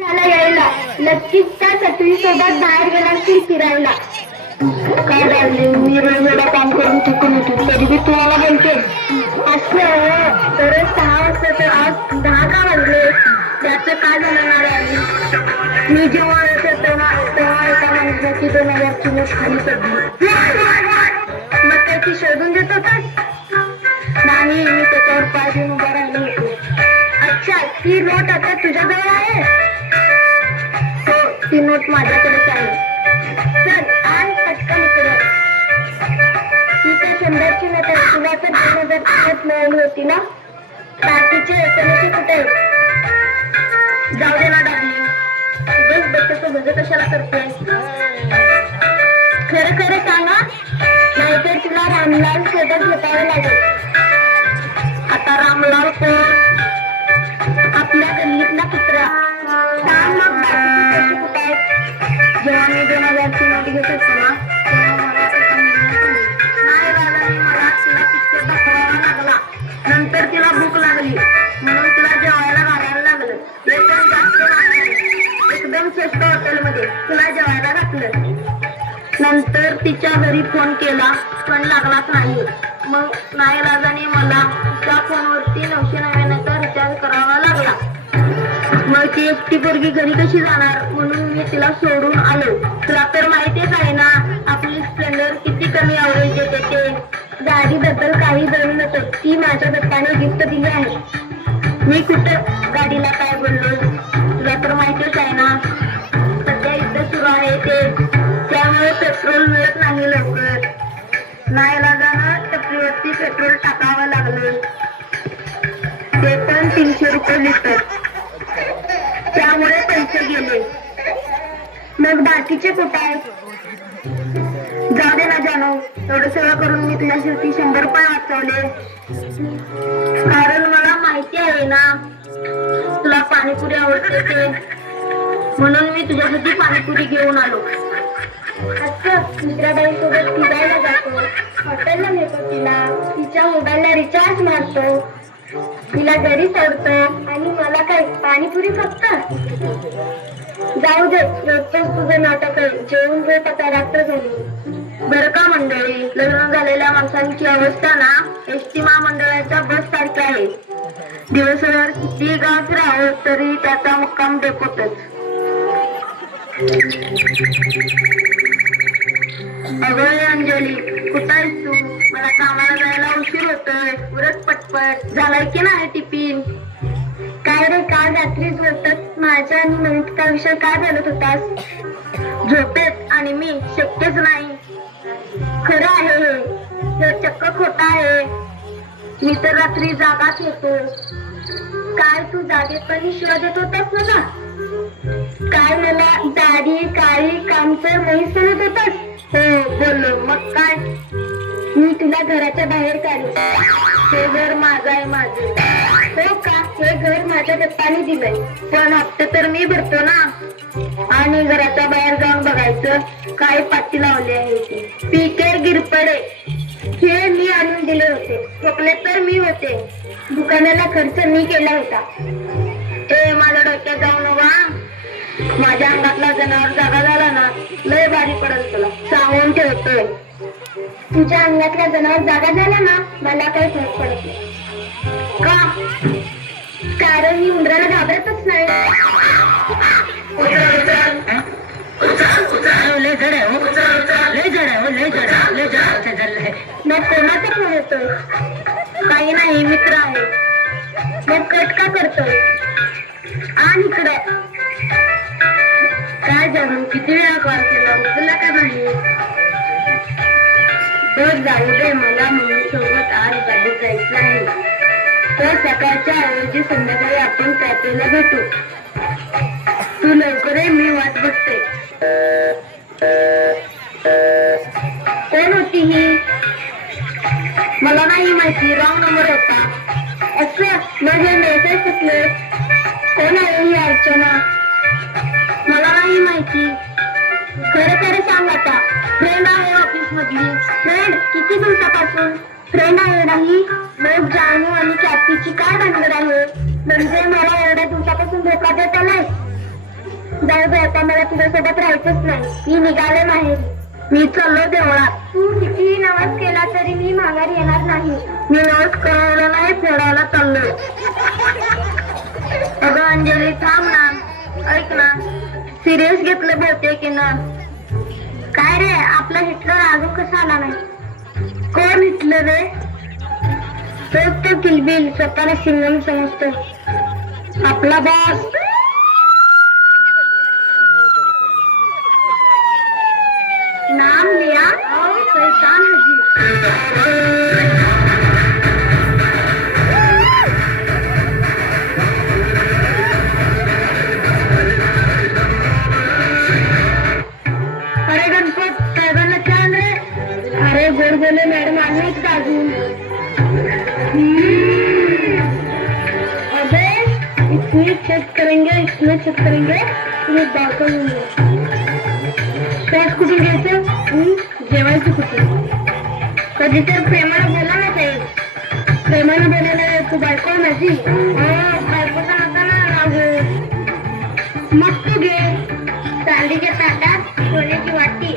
झाला यायला. नक्कीच त्या सटवी सोबत बाहेर गेला की फिरायला. काय डार्लिंग, मी रोज काम करून थकून होतो, तरी मी तुम्हाला बोलते. असं दररोज 6 वाजता तर आज 10 का वाजले? त्याचं काय झालं ना डार्लिंग? मी जेव्हा येते तेव्हा एका माणसाची 2000ची नोट खाली पडली. मग त्याची शोधून देत होतास? नाही, मी त्याच्यावर पाय देऊन उभा राहिलो होतो. अच्छा, ती नोट आता तुझ्याजवळ आहे? हो, ती नोट माझ्याकडेच आहे. चल आण पटकन इकडे. ती काय 100ची नोट आहे, तुला तर 2000ची नोट मिळाली होती ना? बाकीचे 1900 कुठे आहेत? जाऊ दे ना डार्लिंग, बस बच्चाचं भजं कशाला करतेस? खरं खरं सांगा, नाहीतर तुला रामलाल सोबत भेटावं लागेल. आता रामलाल कोण? आपल्या गल्लीतला कुत्रा. सांग मग बाकीचे पैसे कुठे आहेत? जेव्हा मी 2000ची नोट घेत होतो ना, तेव्हा मला एका मुलीने नाही दादानी मला तिला पिक्चर दाखवायला लागला. नंतर तिला भूक लागली म्हणून तिला जेवायला घालायला लागलं. ते पण जास्त नाही, एकदम स्वस्त हॉटेलमध्ये तुला जेवायला घातलं. नंतर तिच्या घरी फोन केला पण लागलाच नाही. मग नाईलाजाने मला त्या फोनवरती 999चा रिचार्ज करावा लागला. मग ती एकटी पोरगी घरी कशी जाणार, म्हणून मी तिला सोडून आलो. तुला तर माहितीच आहे ना आपली स्प्लेंडर किती कमी ॲव्हरेज देते ते. गाडीबद्दल काही बोलू नको, ती माझ्या दत्ताने गिफ्ट दिली आहे. मी कुठं गाडीला काय बोललो? तुला तर माहितीच आहे ना सध्या युद्ध सुरू आहे ते, त्यामुळे पेट्रोल मिळत नाही लवकर. नाईलाजानं टपरीवरती पेट्रोल टाकावं लागलं, ते पण 300 रुपये लिटर. त्यामुळे पैसे गेले. मग बाकीचे कुठे आहेत? जाऊ दे ना जानू, एवढं सगळं करून मी तुझ्यासाठी 100 रुपये वाचवले. कारण मला माहिती आहे ना तुला पाणीपुरी आवडते ते, म्हणून मी तुझ्यासाठी पाणीपुरी घेऊन आलो. असं मित्राबाईसोबत फिरायला जातो, हॉटेलला नेतो तिला, तिच्या मोबाईलला रिचार्ज मारतो, तिला घरी सोडतो आणि मला काय पाणीपुरी फक्त? जाऊ दे, रोजच तुझं नाटक आहे. जेवून झोप, आता रात्र झाली. बरं का मंडळी, लग्न झालेल्या माणसांची अवस्था ना एसटी महामंडळाच्या बस सारखी आहे. दिवसभर किती गाव फिरावं तरी त्याचा मुक्काम डेपोतच. अगं अंजली, कुठं आहेस तू? मला कामाला जायला उशीर होतोय, उरक पटपट. झालाय की नाही टिफिन? काय रे, काल रात्री झोपेत माझ्या आणि मनिका विषय काय बोलत होतास? झोपेत आणि मी? शक्यच नाही. खरं आहे हे चक्क खोटं आहे. मी तर रात्री जागाच होतो. काय तू जागेत पण शिवा देत होतास ना? काय मला दाढी काळी कामचोर म्हैस म्हणत होतास? हो बोललो, मग काय? मी तुला घराच्या बाहेर काढले. हे घर माझं आहे, माझं. हो का? हे घर माझ्या दत्ताने दिलंय, पण हप्ते तर मी भरतो ना. आणि घराच्या बाहेर जाऊन बघायचं काय पाटी लावली आहे ती. पीके गिरपडे हे मी आणून दिले होते, चोकले तर मी होते, दुकानाला खर्च मी केला होता. ए माझ्या डोक्यात जाऊ नका, माझ्या अंगातला जनावर जागा झाला ना लय भारी पडेल तुला, सांगून ठेवतोय. तुझ्या अंगातला जनावर जागा झाला ना मला काही फरक पडत नाही. का? कारण मी उंदराला घाबरतच नाही. मग कोणाचा फोन येतोय? काही नाही, मित्र आहे. मग कट का करतोय? आणि इकडं काय जाणू किती वेळा कॉल केला, उचलला का नाही? बस जाऊ दे, मला मम्मी सोबत आज बाहेर जायचं आहे. तर सकाळच्या ऐवजी संध्याकाळी आपण कॅफेला भेटू. तू लवकर ये, मी वाट बघते. कोण होती ही? मला नाही माहिती, रॉंग नंबर होता. असं मग हे मेसेज सुटले. कोण आहे ही अर्चना? मला नाही माहिती. खरं खरं सांग आता. फ्रेंड आहे ऑफिस मधली. फ्रेंड? किती दिवसापासून फ्रेंड आहे नाही? मग जानू आणि कॅपीची काय भानगड आहे? म्हणजे मला एवढ्या दिवसापासून धोका देत आलाय? जाऊ दे, आता मला तुझ्यासोबत राहायचंच नाही. मी निघाले माहेरी. मी चाललो देवळात. तू कितीही नवस केला तरी मी माघारी येणार नाही. मी नवस करायला नाही, फेडायला चाललोय. अगं अंजली थांब ना, ऐक ना. सिरियस घेतलं बहुतेक ना. काय रे, आपला हिटलर अजून कसा आला नाही? कोण हिटलर रे? तोच तो किलबिल, स्वतःला सिंगम समजतो. आपला बॉस. नाम लिया शैतान हजी. अरे गणपत साहेबांना छान रे. अरे गोड बोले मॅडम आले का अजून? अबे इसमें चेक करेंगे, इसमें चेक करेंगे, तुम्ही बाका श्वास कुठून घ्यायचं? जेवायचं कुठे? कधी तर प्रेमानं बोला ना साहेब. प्रेमानं बोलायला तू बायको आहे माझी. बायकोचा नसताना मग तू घे. चांदीच्या ताटात सोन्याची वाटी,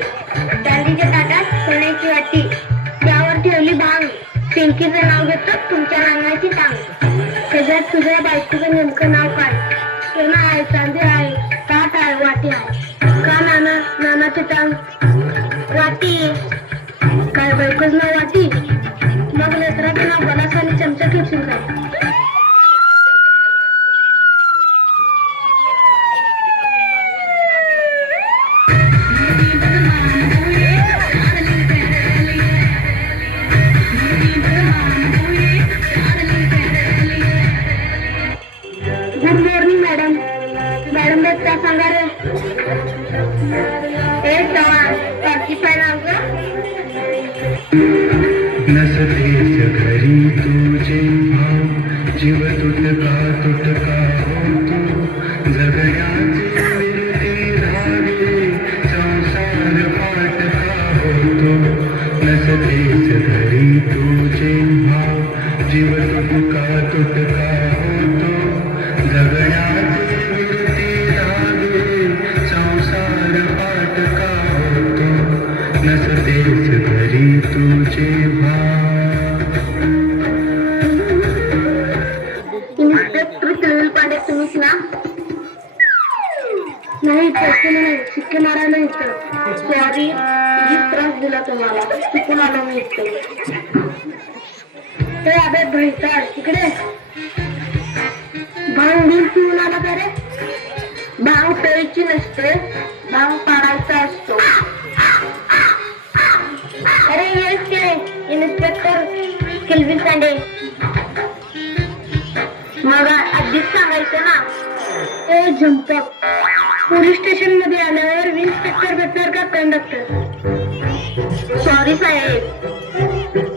चांदीच्या ताटात सोन्याची वाटी, त्यावर ठेवली भांग. पिंकीचं नाव घेतो, तुमच्या नांगाची टांग. त्याच्यात तुझ्या बायकोचं नेमकं नाव काय? सोनं आहे, चांदी आहे, ताट आहे, वाटी आहे. का नाना? नानाची टांग वाटी. काय बायकोच नाव वाटी? मग लेकराचं नाव गलास आणि चमचा ठेवशील काय? Good morning madam. मॅडम बस काय सांगा रे? ए चव्हाण, पारखी पाय नाव ग. नसतेच घरी तुझे भाव, जीव तुटका तुटका होतो. जगण्याचे विरते धागे, संसार फाटका होतो. नसतेच घरी तुझे भाव, जीव तुटका तुटका होतो. जगण्याचे विरते धागे, संसार फाटका होतो. नसतेच घरी तुझे भाव. इन्स्पेक्टर सुनील पांडे तुम्हीच ना? नाही, पैसे नाही, शिक्के मारायला इथं. सॉरी, त्रास दिला तुम्हाला. चुकून आलो मी इथं. ते अबे भैसा तिकडे भांग घेऊन पिऊन आला का रे? भांग प्यायची नसते, भांग पाडायचा असतो. अरे येस के इन्स्पेक्टर किलबिल सांडे. मग आधीच सांगायचं ना. ए झंपक, पोलीस स्टेशन मध्ये आल्यावर इन्स्पेक्टर भेटणार का कंडक्टर? सॉरी साहेब.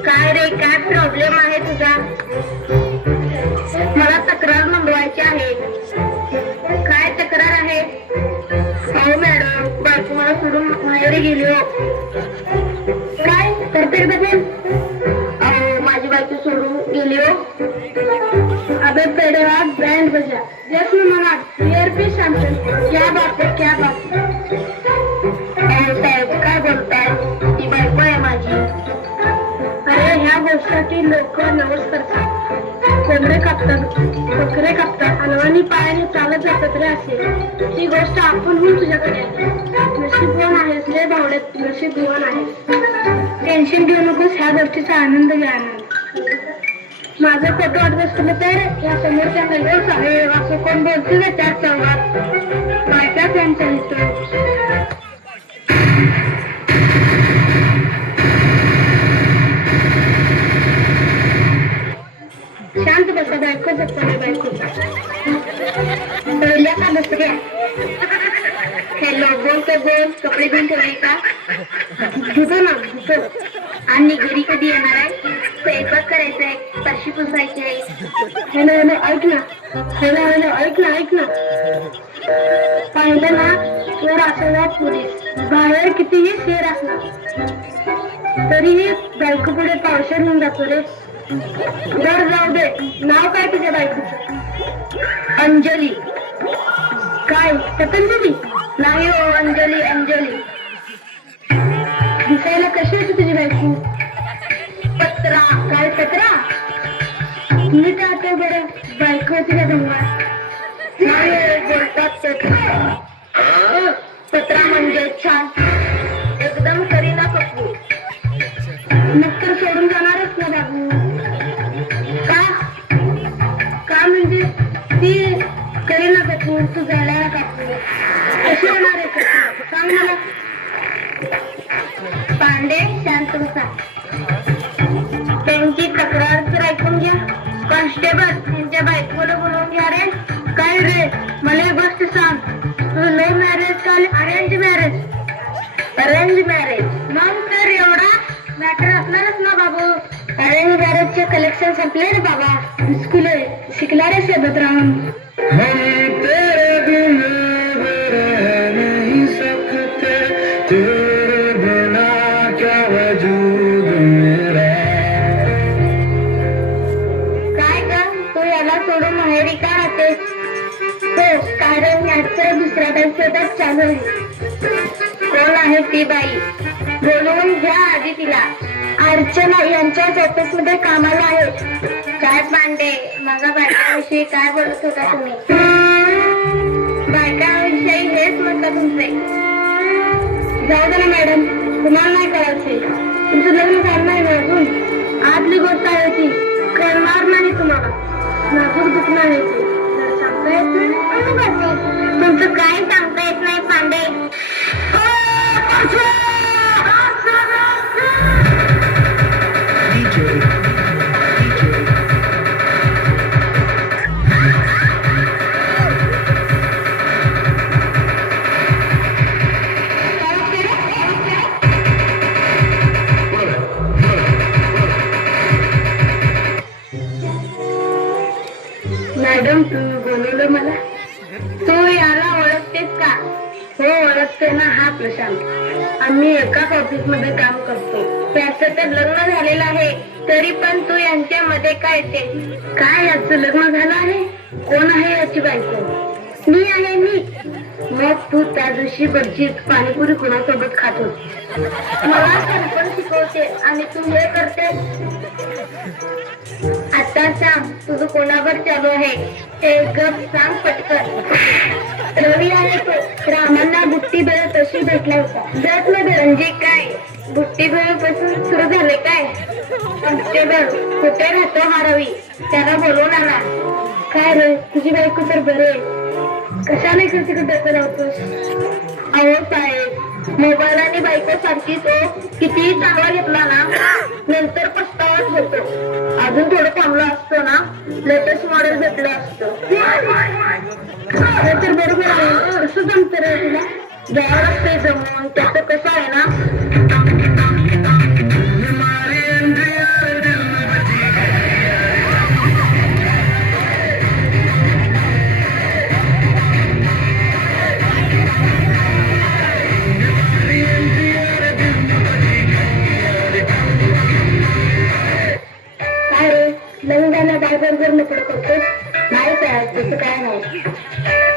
काय रे, काय प्रॉब्लेम आहे तुझा? मला तक्रार नोंदवायची आहे. काय तक्रार आहे? हो मॅडम, बायको मला सोडून माहेरी गेली हो. काय करते बदल? अहो माझी बायको सोडून गेली हो. अबे पेड़े हाथ बैंड बजा, जश्न मना, ईयरपीस शांत. क्या बात है, क्या बात है? साहेब काय बोलताय? ती बायको आहे माझी. अरे ह्या गोष्टीसाठी लोक नवस करतात, कोंबडे कापतात, बकरे कापतात, अलवानी पायाने चालत जातात रे. असेल ती गोष्ट आपण होऊन तुझ्याकडे. नशीबवान आहेस रे भावड्यात, नशीबवान आहेस. टेन्शन घेऊ नकोस, ह्या गोष्टीचा आनंद घ्या. आनंद. माझं फोटो अड्रेस तुला तर या समोरच्या नगर साहेब असं कोण बोलतो ना त्याच संवाद बायका त्यांच्या इथं. शांत बसा, बायको जगता बायको बोलल्या का दुसऱ्या? हॅलो, बोल तो बोल. कपडे धुवून ठेवले का? धुतो ना, धुतो. आणि घरी कधी येणार आहे? स्वयंपाक करायचा आहे, फरशी पुसायची आहे. हॅलो हॅलो ऐक ना. हॅलो हॅलो ऐक ना, ऐक ना. पाहिलं ना, चोर असला पोलीस, बाहेर कितीही शेर असला तरीही बायको पुढे पावशेर होऊन जातो रे. बरं जाऊ दे, नाव काय तुझ्या बायकोचं? अंजली. काय पतंजली? नाही हो, अंजली अंजली. दिसायला कशी होती तुझी बायको? पत्रा. काय पत्रा? मी तर आता बरं बायको होती का तुम्हाला? नाही हो, बोलतात पत्रा. पत्रा म्हणजे छान, एकदम करीना कपूर. नक्कर सोडून जाणारच ना बाबू? का? का म्हणजे ती करीना कपूर, तू जायला कपूर कशी होणार आहे कपूर? सांग मला. पांडे शांत बसा. त्यांची तक्रार तर ऐकून घ्या. कॉन्स्टेबल, त्यांच्या बायकोला बोलवून घ्या रे. काय रे, मला एक गोष्ट सांग, तुझं लव्ह मॅरेज का अरेंज मॅरेज? Arrange marriage. मग तर एवढा मॅटर असणारच ना बाबू. अरेंज मॅरेजचे कलेक्शन संपले रे बाबा. स्कूल शिकला रे सोबत राहून. हम तेरे बिन रह नहीं सकते, तेरे बिना क्या वजूद मेरा. काय का तू याला सोडून माहेरी का राहतेस? हो, कारण याचं दुसऱ्या बाईसोबत चालू आहे. कोण आहे ती बाई? बोलवून घ्या आधी तिला. अर्चना यांच्याच ऑफिस मध्ये कामाला आहे. काय पांडे, माझा बायकाविषयी काय बोलत होता तुम्ही? बायकाविषयी हेच म्हणता तुमचे. जाऊ दे ना मॅडम, तुम्हाला नाही करायचे. तुमचं लग्न झालं नाही ना अजून. आतली गोष्ट आहे ती, करणार नाही तुम्हाला. नाजूक दुखणं आहे ते. सांगता येत नाही. तुमचं काही सांगता येत नाही पांडे. मॅडम, तुम्ही बोलवलं मला? तू याला ओळखतेस का? हो, ओळखते ना. हा प्रशांत. आम्ही एकाच ऑफिस मध्ये काम करतो. त्याचं तर लग्न झालेलं आहे, तरी पण तू यांच्यामध्ये काय येते? काय याचं लग्न झालं आहे? कोण आहे याची बायको? मी आहे मी. मग तू त्या दिवशी भज्जीत पाणीपुरी कुणासोबत खात होती? मला सरपण शिकवते आणि तू हे करते. आता सांग, तुझं कोणावर चालू आहे? ते गप सांग पटकन. रवी आहे तो. रामांना बुट्टी बेळ तशी भेटला होता. जात म्हणजे काय? बुट्टी बेळ पासून सुरू झाले काय? कॉन्स्टेबल, कुठे राहतो हा रवी? त्याला बोलवून आणा. काय रे, तुझी बायको तर बरे. कशाला इकडे डोकं लावतोस? अहो साहेब, मोबाईल आणि बायको सारखी तो कितीही चांगला घेतला ना, नंतर पस्तावाच होतो. अजून थोडं चांगलं असतो ना, लेटेस्ट मॉडेल भेटलं असतं. तर बरोबर आहे. कसं जमतं रे तुला? द्यावं लागतंय जमून. त्याचं कसं आहे ना, बरोबर नकडे करतोस? नाही साहेब, तसं काय नाही.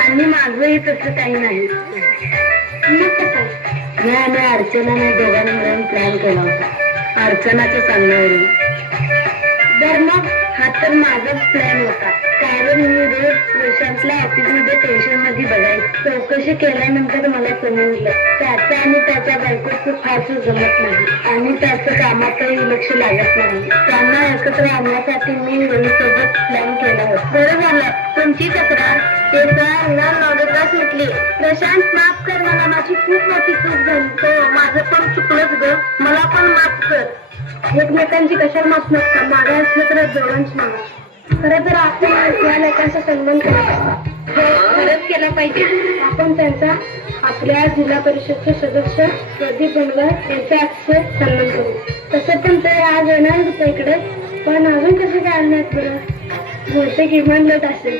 आणि माझंही तसं काही नाही. मग कसं? मी आणि अर्चनाने दोघांनी मिळून प्लॅन केला होता. अर्चनाच्या सांगण्यावरून. तर मग हा तर माझाच प्लॅन होता. कारण मी रोज प्रशांतला ऑफिसमध्ये टेन्शन मध्ये बघायचं. चौकशी केल्यानंतर मला समजलं त्याचं आणि त्याच्या बायकोचं फारसं जमत नाही आणि त्याचं कामातही लक्ष लागत नाही. त्यांना एकत्र आणण्यासाठी मी रवीसोबत प्लॅन केला होता. बरं झालं तुमची तक्रार नॉलेजला सुटली. प्रशांत, माफ कर मला. माझी खूप मोठी चूक झाली. तो माझं पण चुकलंच ग. मला पण माफ कर. एकमेकांची कशाला माफ नसता. मागे असलं तर दोघांची मागा. खरं तर आपण या लोकांचा सन्मान करत खरंच केला पाहिजे. आपण त्यांचा आपल्या जिल्हा परिषदचे सदस्य प्रदीप बनगर यांचा अक्षर सन्मान करू. तसं पण ते आज येणार होतं इकडे, पण अजून कसं काय आले नाहीत बरं? बहुतेक इमानत असेल.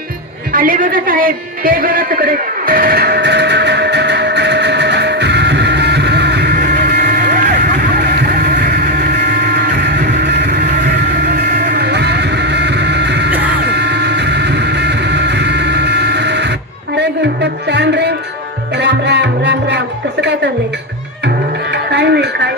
आले बघा साहेब, ते बघा तिकडे. गणपत सांग राम राम राम राम. कसं काय चाललंय? काय नाही काय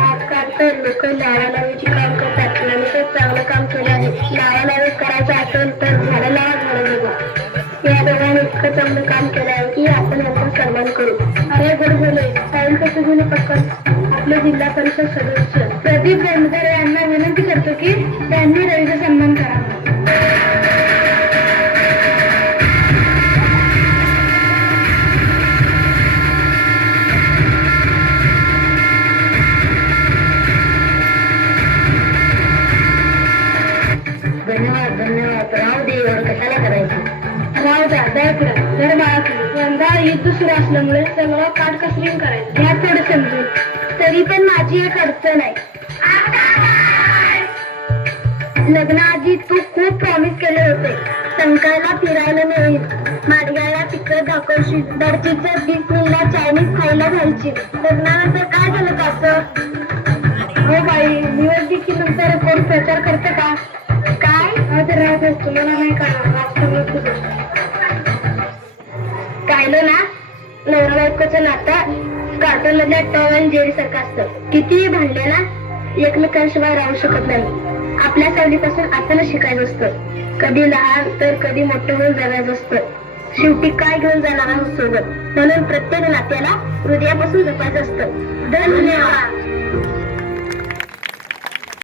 आजकाल तर लोक लावालावीची काम करतात. आणि तर चांगलं काम केलं आहे. लावालावी करायचं असेल तर झाडं लावा झाडं जगवा. या दोघांनी इतकं चांगलं काम केलं आहे की आपण यांचा सन्मान करू. अरे गोड बोले साईल कसं घेऊन पटकन आपले जिल्हा परिषद सदस्य प्रदीप बेंडकर यांना विनंती करतो की त्यांनी रवीचा सन्मान करावा. धन्यवाद धन्यवाद. राहू दे एवढं कशाला करायचं. राहू द्या दयाकडे घर बाळाकडे यंदा युद्ध सुरू असल्यामुळे सगळं काटकसरीने करायचं. घ्या थोडं समजून. तरी पण माझी एक अडचण आहे. लग्नाआधी तू खूप प्रॉमिस केले होते. संकायला फिरायला नेईल, माडगायला तिकडे दाखवशील, दर्जीचं बिस्मिलला चायनीज खायला घालशील. लग्नानंतर काय झालं त्याचं? हो बाई, निवडणुकीनंतर कोण प्रचार करते का? काय राहतेस तुम्हाला नाही करणार. पाहिलं ना, नवरा बायकोचं नातं कार्टून मधल्या टॉम अँड जेरी सारखं असतं. कितीही भांडले ना, एकमेकांशिवाय राहू शकत नाही. आपल्या सावलीपासून आपल्याला शिकायचं असतं. कधी लहान तर कधी मोठं होऊन जगायचं असतं. शेवटी काय घेऊन जाणार आहोत सोबत. म्हणून प्रत्येक नात्याला हृदयापासून जपायचं असतं. धन्यवाद.